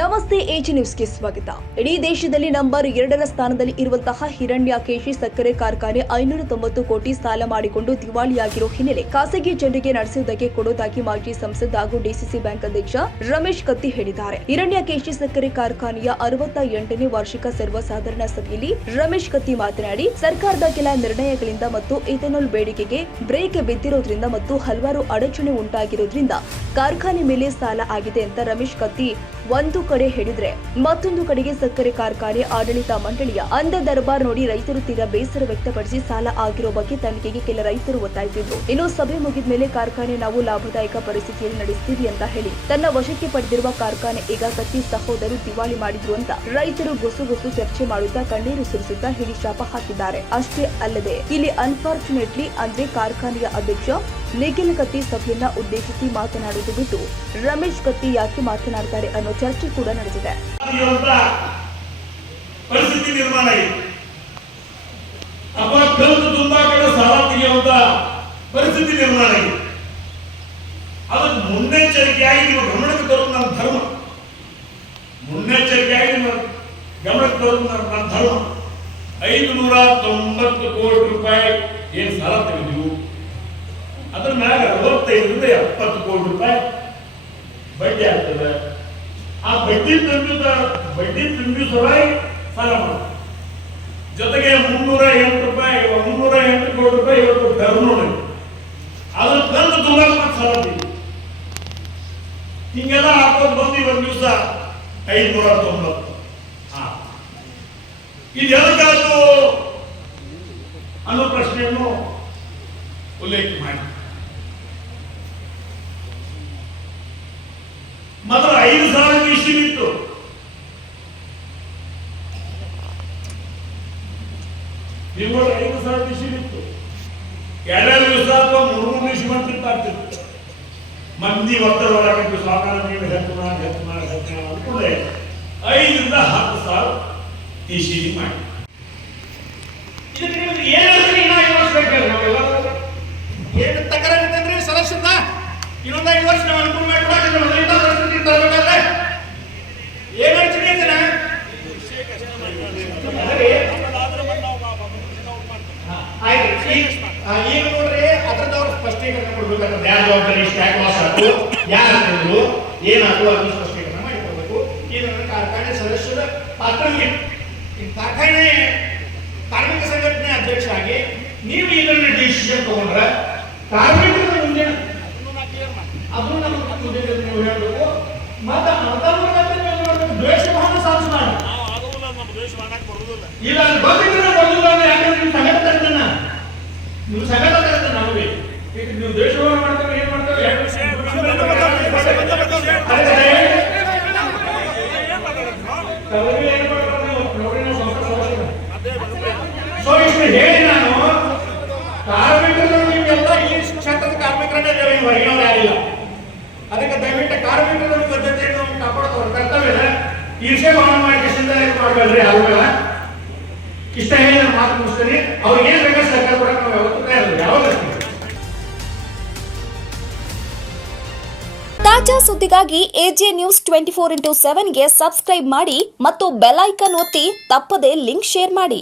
ನಮಸ್ತೆ ಎಜಿ ನ್ಯೂಸ್ಗೆ ಸ್ವಾಗತ. ಇಡೀ ದೇಶದಲ್ಲಿ ನಂಬರ್ 2ರ ಸ್ಥಾನದಲ್ಲಿ ಇರುವಂತಹ ಹಿರಣ್ಯಕೇಶಿ ಸಕ್ಕರೆ ಕಾರ್ಖಾನೆ 590 ಕೋಟಿ ಸಾಲ ಮಾಡಿಕೊಂಡು ದಿವಾಳಿಯಾಗಿರೋ ಹಿನ್ನೆಲೆ ಖಾಸಗಿ ಜನರಿಗೆ ನಡೆಸುವುದಕ್ಕೆ ಕೊಡೋದಾಗಿ ಮಾಜಿ ಸಂಸದ ಹಾಗೂ ಡಿಸಿಸಿ ಬ್ಯಾಂಕ್ ಅಧ್ಯಕ್ಷ ರಮೇಶ್ ಕತ್ತಿ ಹೇಳಿದ್ದಾರೆ. ಹಿರಣ್ಯಕೇಶಿ ಸಕ್ಕರೆ ಕಾರ್ಖಾನೆಯ 68ನೇ ವಾರ್ಷಿಕ ಸರ್ವಸಾಧಾರಣ ಸಭೆಯಲ್ಲಿ ರಮೇಶ್ ಕತ್ತಿ ಮಾತನಾಡಿ, ಸರ್ಕಾರದ ಕೆಲ ನಿರ್ಣಯಗಳಿಂದ ಮತ್ತು ಇಥೆನಾಲ್ ಬೇಡಿಕೆಗೆ ಬ್ರೇಕ್ ಬಿದ್ದಿರೋದ್ರಿಂದ ಮತ್ತು ಹಲವಾರು ಅಡಚಣೆ ಉಂಟಾಗಿರೋದ್ರಿಂದ ಕಾರ್ಖಾನೆ ಮೇಲೆ ಸಾಲ ಆಗಿದೆ ಅಂತ ರಮೇಶ್ ಕತ್ತಿ ಒಂದು ಕಡೆ ಹೇಳಿದ್ರೆ, ಮತ್ತೊಂದು ಕಡೆಗೆ ಸಕ್ಕರೆ ಕಾರ್ಖಾನೆ ಆಡಳಿತ ಮಂಡಳಿಯ ಅಂಧ ದರ್ಬಾರ್ ನೋಡಿ ರೈತರು ತೀರಾ ಬೇಸರ ವ್ಯಕ್ತಪಡಿಸಿ ಸಾಲ ಆಗಿರೋ ಬಗ್ಗೆ ತನಿಖೆಗೆ ಕೆಲ ರೈತರು ಒತ್ತಾಯಿಸಿದ್ರು. ಇನ್ನು ಸಭೆ ಮುಗಿದ ಮೇಲೆ ಕಾರ್ಖಾನೆ ನಾವು ಲಾಭದಾಯಕ ಪರಿಸ್ಥಿತಿಯಲ್ಲಿ ನಡೆಸ್ತೀವಿ ಅಂತ ಹೇಳಿ ತನ್ನ ವಶಕ್ಕೆ ಪಡೆದಿರುವ ಕಾರ್ಖಾನೆ ಈಗ ಕತ್ತಿ ಸಹೋದರು ದಿವಾಳಿ ಮಾಡಿದ್ರು ಅಂತ ರೈತರು ಗುಸುಗುಸು ಚರ್ಚೆ ಮಾಡುತ್ತಾ ಕಣ್ಣೀರು ಸುರಿಸುತ್ತಾ ಹೇಳಿ ಶಾಪ ಹಾಕಿದ್ದಾರೆ. ಅಷ್ಟೇ ಅಲ್ಲದೆ ಇಲ್ಲಿ ಅನ್ಫಾರ್ಚುನೇಟ್ಲಿ ಅಂದ್ರೆ ಕಾರ್ಖಾನೆಯ ಅಧ್ಯಕ್ಷ ನಿಖಿಲ್ ಕತ್ತಿ ಸಭೆಯನ್ನ ಉದ್ದೇಶಿಸಿ ಮಾತನಾಡುವುದು ಬಿಟ್ಟು ರಮೇಶ್ ಕತ್ತಿ ಯಾಕೆ ಮಾತನಾಡ್ತಾರೆ ಅನ್ನೋ ಚರ್ಚೆ ಕೂಡ ನಡೆದಿದೆ. ಪರಿಸ್ಥಿತಿ ನಿರ್ಮಾಣ ಆಗಿದೆ. ಅಥವಾ ಕಲ್ಲು ತುಂಬಾ ಕಡೆ ಸಾಲ ತೆಗೆಯುವಂತ ಪರಿಸ್ಥಿತಿ ನಿರ್ಮಾಣ ಆಗಿದೆ. ಅದಕ್ಕೆ ಮುನ್ನೆಚ್ಚರಿಕೆಯಾಗಿ ನೀವು ಗಮನಕ್ಕೆ ತರುವುದು ನನ್ನ ಧರ್ಮ. ಮುನ್ನೆಚ್ಚರಿಕೆಯಾಗಿ ಗಮನಕ್ಕೆ ತರುವುದು ನನ್ನ ಧರ್ಮ. 590 ಕೋಟಿ ರೂಪಾಯಿ ಏನ್ ಸಾಲ ತೆಗೆದಿವು, ಅದ್ರ ಮ್ಯಾಗ 65ರಿಂದ 70 ಕೋಟಿ ರೂಪಾಯಿ ಬಡ್ಡಿ ಆಗ್ತದೆ. ಆ ಬಡ್ಡಿ ತುಂಬಿ ಸಲುವಾಗಿ ಸಾಲ ಮಾಡೋದು. ಜೊತೆಗೆ 308 ಕೋಟಿ ರೂಪಾಯಿ ಇವತ್ತು ಟರ್ನ್ ನೋಡಿ ಅದ್ರ ಕಂತು ತುಂಬಾಕ ಸಾಲ ತೆಗೆದು ಹಿಂಗೆಲ್ಲ ಹಾಕೊಂಡು ಬಂದು ಇವತ್ತು ದಿವಸ 590. ಇದೆಲ್ಲಕ್ಕಾದ್ರು ಅನ್ನೋ ಪ್ರಶ್ನೆಯನ್ನು ಉಲ್ಲೇಖ ಮಾಡಿ. ಮೊದಲು 5,000 ಇಶ್ಯೂ ಇತ್ತು. ಇವುಗಳು 5,000 ಇಶ್ಯೂ ಇತ್ತು. 2 ದಿವಸ ಅಥವಾ 3 ದಿವಸ ಮಾಡ್ತಿರ್ತಿತ್ತು. ಮಂದಿ ಒತ್ತಡ ಹೊರಗಿಟ್ಟು ಸಾಕಾರ ನೀರು ಹೆಚ್ಚು ಮಾಡಿ ಅಂದ್ಕೊಂಡೆ 5ರಿಂದ 10,000 ಇಶ್ಯೂ ಮಾಡಿ. ಇದಕ್ಕೆ ಏನು ತಕರಾರಿದ್ರೆ ಸದಸ್ಯದ ಇನ್ನೊಂದು 5 ವರ್ಷ ನಾವು ಅನುಕೂಲ ಮಾಡಿಕೊಡೋಣ. ಏನು ಅಡಚಣೆ ಐತೆ ಈಗ ನೋಡ್ರಿ, ಅದ್ರದವ್ರು ಸ್ಪಷ್ಟೀಕರಣ ಕೊಡ್ಬೇಕಾದ್ರೆ ಯಾರು ಜವಾಬ್ದಾರಿ, ಸ್ಟ್ಯಾಕ್ ಲಾಸ್ ಆಯ್ತು, ಯಾರು ಹಾಕಿದ್ರು, ಏನಾದ್ರು ಅದನ್ನು ಸ್ಪಷ್ಟೀಕರಣ ಮಾಡಿಕೊಡ್ಬೇಕು. ಈ ನನ್ನ ಕಾರ್ಖಾನೆ ಸದಸ್ಯರ ಪಾತ್ರ ಈ ಕಾರ್ಖಾನೆ ಕಾರ್ಮಿಕ ಸಂಘಟನೆ ಅಧ್ಯಕ್ಷ ಆಗಿ ನೀವು ಇದನ್ನ ಡಿಸಿಷನ್ ತಗೊಂಡ್ರೆ ಕಾರ್ಮಿಕರ ಮುಂದೆ ಅದನ್ನು ನಮ್ಮ ಮುಂದೆ ನೀವು ಹೇಳಬೇಕು. ಮತ್ತು ದ್ವೇಷ ಭಾವನೆ ಸಾಧಿಸ ಮಾಡಿ ಇಲ್ಲ ಬಂದಿದ್ರೆ ಬರುದಿಲ್ಲ. ಯಾಕಂದ್ರೆ ನೀವು ಸಂಘಟ ತರ್ತಾನ, ನೀವು ಸಂಘಟ ತರ್ತಾನೆ. ನಮಗೆ ಈಗ ನೀವು ದ್ವೇಷ ಭಾವನೆ ಮಾಡ್ತಾರೆ, ಏನ್ ಮಾಡ್ತಾರೆ ಹೇಳಿ ನಾನು ಕಾರ್ಮಿಕರು ನೀವೆಲ್ಲ ಈ ಕ್ಷೇತ್ರದ ಕಾರ್ಮಿಕರನ್ನೇ ಹೊರಗಿನವ್ರು ಯಾರಿಲ್ಲ. ಅದಕ್ಕೆ ದಯವಿಟ್ಟು ಕಾರ್ಮಿಕರ ಪದ್ಧತಿಯನ್ನು ಕಾಪಾಡೋದು ಕರ್ತವ್ಯ. ಈರ್ಷೆ ಭಾವನೆ ಮಾಡಿ ಮಾಡಬೇಡ್ರಿ. ಯಾರು ಇಷ್ಟ ಹೇಳಿ ನಾನು ಮಾತು ಮುಗಿಸ್ತೀನಿ. ಅವ್ರಿಗೆ ಏನ್ ಬೇಕಾದ್ರೆ ಸರ್ಕಾರ ಕೂಡ ನಾವು ಯಾವತ್ತೂ ತಯಾರಿಲ್ಲ. ಯಾವಾಗ ತಾಜಾ ಸುದ್ದಿಗಾಗಿ ಎಜೆ ನ್ಯೂಸ್ 24x7 ಗೆ ಸಬ್ಸ್ಕ್ರೈಬ್ ಮಾಡಿ ಮತ್ತು ಬೆಲ್ ಐಕಾನ್ ಒತ್ತಿ ತಪ್ಪದೇ ಲಿಂಕ್ ಶೇರ್ ಮಾಡಿ.